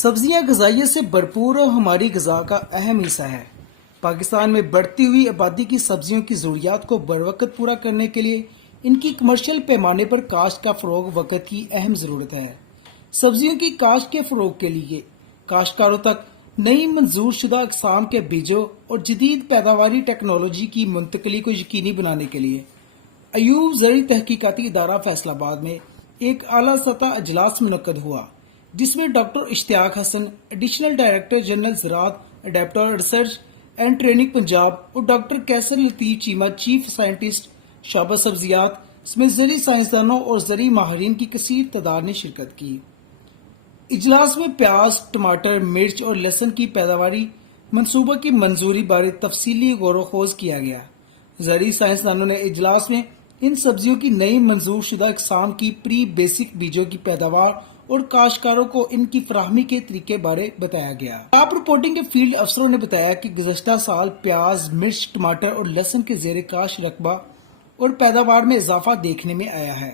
सब्जियां गजाइयत से भरपूर और हमारी गजा का अहम हिस्सा है। पाकिस्तान में बढ़ती हुई आबादी की सब्जियों की ज़रूरियात को बरवकत पूरा करने के लिए इनकी कमर्शियल पैमाने पर काश्त का फ़रोग वक़्त की अहम ज़रूरत है। सब्जियों की काश्त के फ़रोग के लिए काश्तकारों तक नई मंजूर शुदा अक़साम के बीजों और जदीद पैदावारी टेक्नोलॉजी की मुंतकली को यकीनी बनाने के लिए अयूब ज़रई तहकीकाती इदारा फैसलाबाद में एक आला सतह अजलास मुनक्कद हुआ, जिसमें doctor Ishtiaq Hasan, additional director general ज़राअत, adaptive research and training Punjab, और doctor Qaiser Latif Cheema, chief scientist शाबा सब्जियात समेत ज़री साइंसदानों और ज़री माहिरीन की कसीर तादाद ने शिरकत की। इजलास में प्याज, टमाटर, मिर्च और लहसुन की पैदावारी मनसूबा की मंजूरी बारे तफसीली गौर-व-खोज किया गया। ज़री साइंसदानों ने इजलास में इन सब्जियों की नई मंजूर शुदा अक़साम की प्री बेसिक बीजों की पैदावार और काश्तकारों को इनकी फराहमी के तरीके बारे बताया गया। टॉप रिपोर्टिंग के फील्ड अफसरों ने बताया कि गुज़श्ता साल प्याज, मिर्च, टमाटर और लहसुन के ज़ेर काश्त रकबा और पैदावार में इजाफा देखने में आया है।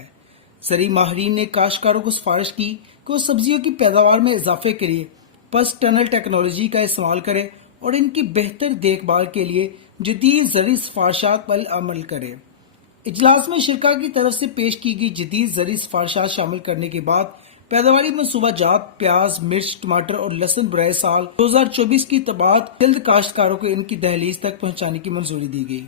ज़री माहिरीन ने काश्तकारों को सिफारिश की कि वो सब्जियों की पैदावार में इजाफे के लिए पस टनल टेक्नोलॉजी का इस्तेमाल करें और इनकी बेहतर देखभाल के लिए जदीद ज़री सिफारिशात पर अमल करें। इजलास में शिरका की तरफ से पेश की गई जदीद ज़री सिफारिशात शामिल करने के बाद पैदावारी मनसूबा जात प्याज, मिर्च, टमाटर और लहसुन बराए साल 2024 की तबाद जल्द काश्तकारों को इनकी दहलीज तक पहुँचाने की मंजूरी दी गई।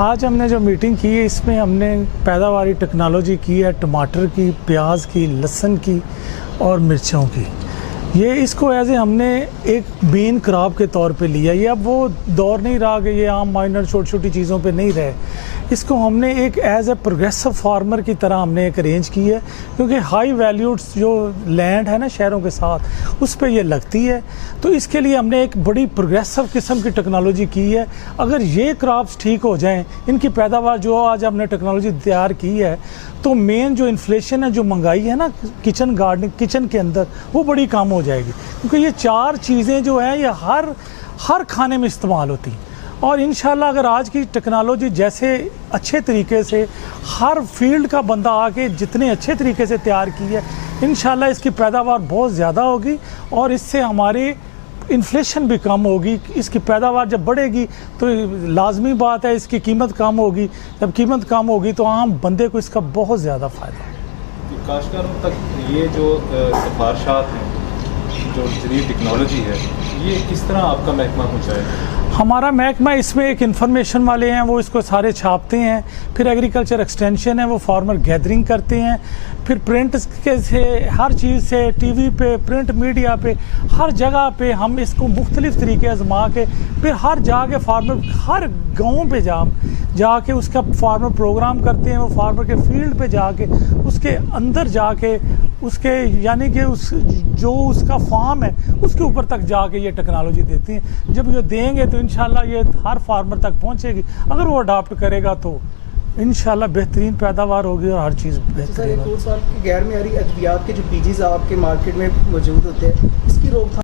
आज हमने जो मीटिंग की है, इसमें हमने पैदावारी टेक्नोलॉजी की है, टमाटर की, प्याज की, लहसुन की और मिर्चों की। ये इसको एज ए हमने एक मेन क्रॉप के तौर पे लिया। ये अब वो दौर नहीं रहा कि ये आम माइनर छोटी छोटी चीज़ों पे नहीं रहे। इसको हमने एक एज ए प्रोग्रेसिव फार्मर की तरह हमने एक अरेंज की है, क्योंकि हाई वैल्यूड जो लैंड है ना शहरों के साथ, उस पे ये लगती है। तो इसके लिए हमने एक बड़ी प्रोग्रेसिव किस्म की टेक्नोलॉजी की है। अगर ये क्रॉप्स ठीक हो जाएं, इनकी पैदावार जो आज हमने टेक्नोलॉजी तैयार की है, तो मेन जो इन्फ्लेशन है, जो महंगाई है ना किचन गार्डनिंग, किचन के अंदर, वो बड़ी कम हो जाएगी। क्योंकि ये चार चीज़ें जो हैं ये हर खाने में इस्तेमाल होती हैं। और इंशाल्लाह अगर आज की टेक्नोलॉजी जैसे अच्छे तरीके से हर फील्ड का बंदा आके जितने अच्छे तरीके से तैयार की है, इंशाल्लाह इसकी पैदावार बहुत ज़्यादा होगी और इससे हमारी इन्फ्लेशन भी कम होगी। इसकी पैदावार जब बढ़ेगी तो लाजमी बात है इसकी कीमत कम होगी। जब कीमत कम होगी तो आम बंदे को इसका बहुत ज़्यादा फ़ायदा है। काश्तकारों तक ये जो सिफारिशात हैं, जो जदीद टेक्नोलॉजी है, ये किस तरह आपका महकमा पहुँचाएगा? हमारा महकमा इसमें एक इन्फॉर्मेशन वाले हैं, वो इसको सारे छापते हैं। फिर एग्रीकल्चर एक्सटेंशन है, वो फार्मर गैदरिंग करते हैं। फिर प्रिंट के से हर चीज़ से टीवी पे, प्रिंट मीडिया पे, हर जगह पे हम इसको मुख्तलिफ़ तरीके आजमा के फिर हर जाके फार्मर हर गाँव पे जाके उसका फार्मर प्रोग्राम करते हैं। वो फार्मर के फील्ड पे जाके उसके अंदर जाके उसके यानी कि जो उसका फार्म है उसके ऊपर तक जाके ये टेक्नोलॉजी देती हैं। जब ये देंगे तो इंशाल्लाह ये हर फार्मर तक पहुंचेगी। अगर वो अडॉप्ट करेगा तो इंशाल्लाह बेहतरीन पैदावार होगी और हर चीज़ बेहतरीन होगी। 2 साल की गैर मेयारी अद्वियात के जो बीजेस आपके मार्केट में मौजूद होते हैं, इसकी रोकथाम?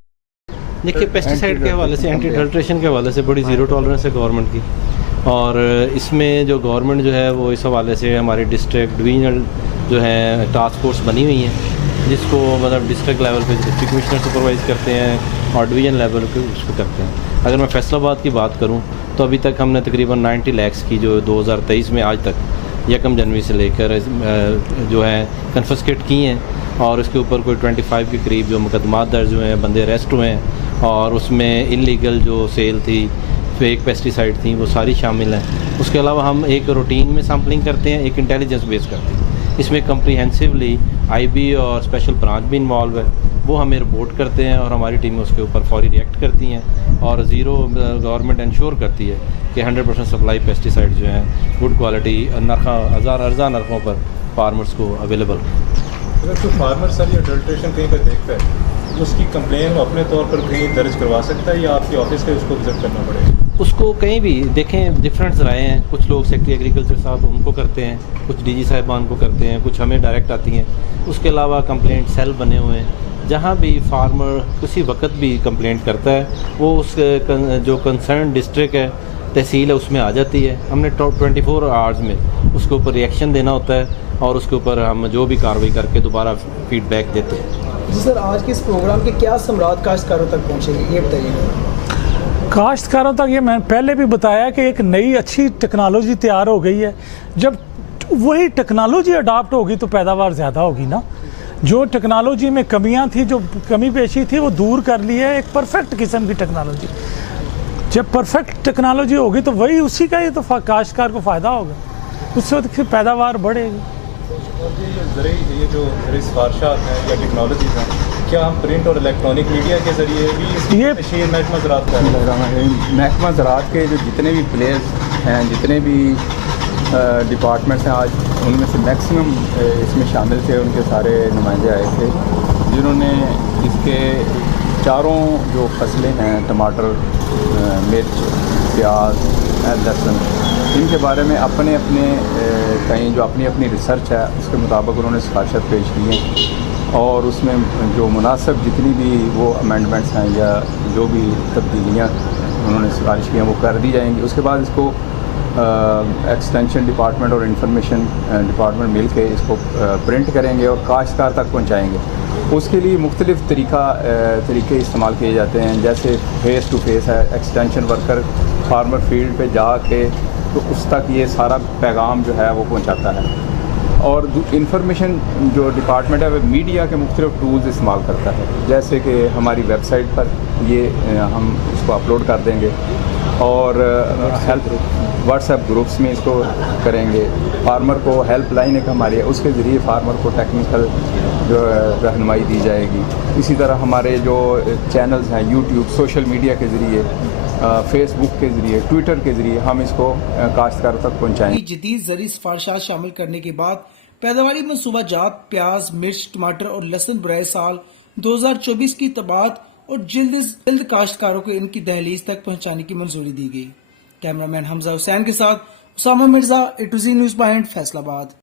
देखिए, पेस्टिसाइड के हवाले से, एंटी अडल्ट्रेशन के हवाले से बड़ी ज़ीरो टॉलरेंस है गवर्नमेंट की। और इसमें जो गवर्नमेंट जो है वो इस हवाले से हमारी डिस्ट्रिक्ट डिवीजनल जो है टास्क फोर्स बनी हुई है, जिसको मतलब डिस्ट्रिक्ट लेवल पे डिस्ट्रिक्ट कमिश्नर सुपरवाइज़ करते हैं और डिवीजन लेवल पे उसको करते हैं। अगर मैं फैसलाबाद की बात करूं तो अभी तक हमने तकरीबन 90 लाख की जो 2023 में आज तक 1 जनवरी से लेकर जो है कन्फिस्केट की हैं, और उसके ऊपर कोई 25 के करीब जो मुकदमात दर्ज हुए हैं, बंदे अरेस्ट हुए हैं, और उसमें इलीगल जो सेल थी, फेक पेस्टिसाइड थी, वो सारी शामिल हैं। उसके अलावा हम एक रूटीन में सैम्पलिंग करते हैं, एक इंटेलिजेंस बेस करते हैं। इसमें कम्प्रीहेंसिवली आईबी और स्पेशल ब्रांच भी इन्वॉल्व है। वो हमें रिपोर्ट करते हैं और हमारी टीमें उसके ऊपर फौरी रिएक्ट करती हैं, और ज़ीरो गवर्नमेंट इंश्योर करती है कि 100% सप्लाई पेस्टिसाइड जो हैं गुड क्वालिटी अर्जा नरखों पर फार्मर्स को अवेलेबल। अगर कोई फार्मर सर ये अडल्ट्रेशन कहीं पर देखता है, उसकी कंप्लेन वो अपने तौर पर कहीं दर्ज करवा सकता है या आपके ऑफिस से उसको विजिट करना पड़ेगा? उसको कहीं भी देखें, डिफरेंट राय हैं। कुछ लोग सेक्रेटरी एग्रीकल्चर साहब उनको करते हैं, कुछ डीजी साहिबान को करते हैं, कुछ हमें डायरेक्ट आती हैं। उसके अलावा कंप्लेंट सेल बने हुए हैं, जहाँ भी फार्मर किसी वक्त भी कंप्लेंट करता है, वो उस जो कंसर्न डिस्ट्रिक्ट है, तहसील है, उसमें आ जाती है। हमने 24 आवर्स में उसके ऊपर रिएक्शन देना होता है और उसके ऊपर हम जो भी कार्रवाई करके दोबारा फीडबैक देते हैं। جی سر، آج کے اس پروگرام کے کیا ثمرات کاشتکاروں تک پہنچے گے یہ بتائیے. کاشتکاروں تک یہ میں پہلے بھی بتایا کہ ایک نئی اچھی ٹیکنالوجی تیار ہو گئی ہے. جب وہی ٹیکنالوجی اڈاپٹ ہوگی تو پیداوار زیادہ ہوگی نا. جو ٹیکنالوجی میں کمیاں تھیں، جو کمی پیشی تھی، وہ دور کر لی ہے ایک پرفیکٹ قسم کی ٹیکنالوجی. جب پرفیکٹ ٹیکنالوجی ہوگی تو وہی اسی کا یہ تو کاشتکار کو فائدہ ہوگا، اس سے پھر پیداوار بڑھے گی. یہ جو سفارشات ہیں یا ٹیکنالوجیز ہیں، کیا ہم پرنٹ اور الیکٹرانک میڈیا کے ذریعے بھی اس کی تشہیر محکمہ زراعت کا محکمہ زراعت کے جو جتنے بھی پلیئرز ہیں، جتنے بھی ڈپارٹمنٹس ہیں، آج ان میں سے میکسیمم اس میں شامل تھے. ان کے سارے نمائندے آئے تھے جنہوں نے اس کے چاروں جو فصلیں ہیں، ٹماٹر، مرچ، پیاز، لہسن، ان کے بارے میں اپنے کہیں جو اپنی ریسرچ ہے اس کے مطابق انہوں نے سفارشات پیش کی ہیں، اور اس میں جو مناسب جتنی بھی وہ امینڈمنٹس ہیں یا جو بھی تبدیلیاں انہوں نے سفارش کی ہیں وہ کر دی جائیں گی. اس کے بعد اس کو ایکسٹینشن ڈپارٹمنٹ اور انفارمیشن ڈپارٹمنٹ مل کے اس کو پرنٹ کریں گے اور کاشتکار تک پہنچائیں گے. اس کے لیے مختلف طریقے استعمال کیے جاتے ہیں، جیسے فیس ٹو فیس ہے. ایکسٹینشن ورکر فارمر فیلڈ پہ جا کے تو اس تک یہ سارا پیغام جو ہے وہ پہنچاتا ہے. اور انفارمیشن جو ڈپارٹمنٹ ہے وہ میڈیا کے مختلف ٹولز استعمال کرتا ہے، جیسے کہ ہماری ویب سائٹ پر یہ ہم اس کو اپلوڈ کر دیں گے، اور ہیلپ واٹس ایپ گروپس میں اس کو کریں گے. فارمر کو ہیلپ لائن ایک ہماری ہے، اس کے ذریعے فارمر کو ٹیکنیکل جو رہنمائی دی جائے گی. اسی طرح ہمارے جو چینلز ہیں، یوٹیوب، سوشل میڈیا کے ذریعے، فیس بک کے ذریعے، ٹویٹر کے ذریعے ہم اس کو کاشتکاروں تک پہنچائیں. جدید زرعی سفارشات شامل کرنے کے بعد پیداواری منصوبہ جات پیاز، مرچ، ٹماٹر اور لہسن برائے سال 2024 کی طباعت اور جلد کاشتکاروں کو ان کی دہلیز تک پہنچانے کی منظوری دی گئی. کیمرہ مین حمزہ حسین کے ساتھ Usama Mirza, A to Z news point, Faisal آباد.